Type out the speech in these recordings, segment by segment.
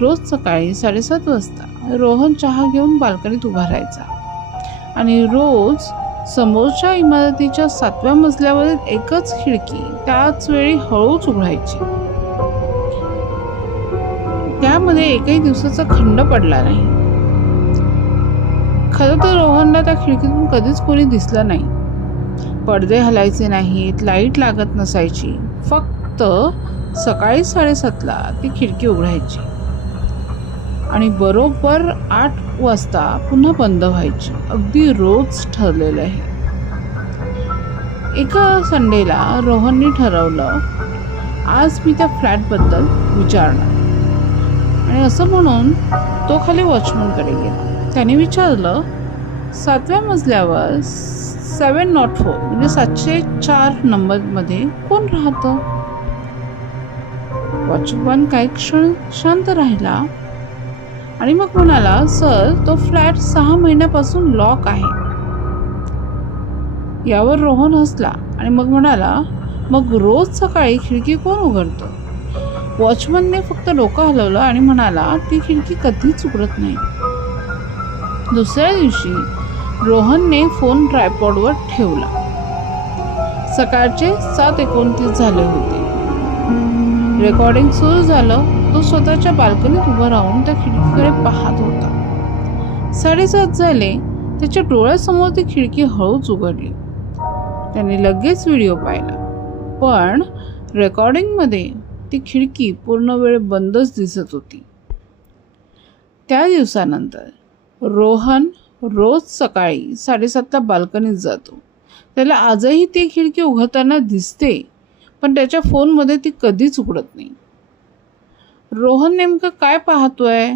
रोज सकाळी 7:30 वाजता रोहन चहा घेऊन बाल्कनीत उभा राहायचा आणि रोज समोरच्या इमारतीच्या 7व्या मजल्यावरील एकच खिडकी त्याच वेळी हळूच उघडायची. त्यामध्ये एकही दिवसाचा खंड पडला नाही. खरं तर रोहनला त्या खिडकीतून कधीच कोणी दिसलं नाही. पडदे हलायचे नाहीत, लाईट लागत नसायची. फक्त सकाळी 7:30ला ती खिडकी उघडायची आणि बरोबर 8 वाजता पुन्हा बंद व्हायची. अगदी रोज ठरलेलं आहे. एका संडेला रोहनने ठरवलं, आज मी त्या फ्लॅटबद्दल विचारणार. आणि असं म्हणून तो खाली वॉचमनकडे गेला. त्याने विचारलं, 7व्या मजल्यावर 704 म्हणजे 704 नंबरमध्ये कोण राहतं? वॉचमन काही क्षण शांत राहिला आणि मग म्हणाला, सर, तो फ्लॅट 6 महिन्यापासून लॉक आहे. यावर रोहन हसला आणि मग म्हणाला, मग रोज सकाळी खिडकी कोण उघडतं? वॉचमनने फक्त डोकं हलवलं आणि म्हणाला, ती खिडकी कधीच उघडत नाही. दुसऱ्या दिवशी रोहनने फोन ट्रायपॉडवर ठेवला. सकाळचे 7:29 झाले होते. रेकॉर्डिंग सुरू झालं. तो स्वतःच्या बाल्कनीत उभा राहून त्या खिडकीकडे पाहत होता. 7:30 झाले. त्याच्या डोळ्यासमोर ती खिडकी हळूच उघडली. त्याने लगेच व्हिडिओ पाहिला, पण रेकॉर्डिंगमध्ये ती खिडकी पूर्ण वेळ बंदच दिसत होती. त्या दिवसानंतर रोहन रोज सकाळी 7:30ला बाल्कनीत जातो. त्याला आजही ती खिडकी उघडताना दिसते, पण त्याच्या फोनमध्ये ती कधीच उघडत नाही. रोहन नेमकं काय पाहतोय?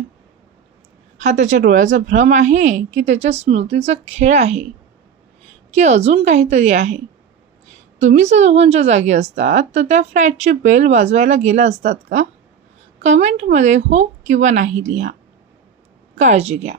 हा त्याच्या डोळ्याचा भ्रम आहे की त्याच्या स्मृतीचा खेळ आहे की अजून काहीतरी आहे? तुम्ही जर रोहनच्या जागी असतात तर त्या फ्लॅटची बेल वाजवायला गेला असतात का? कमेंटमध्ये हो किंवा नाही लिहा. काळजी घ्या.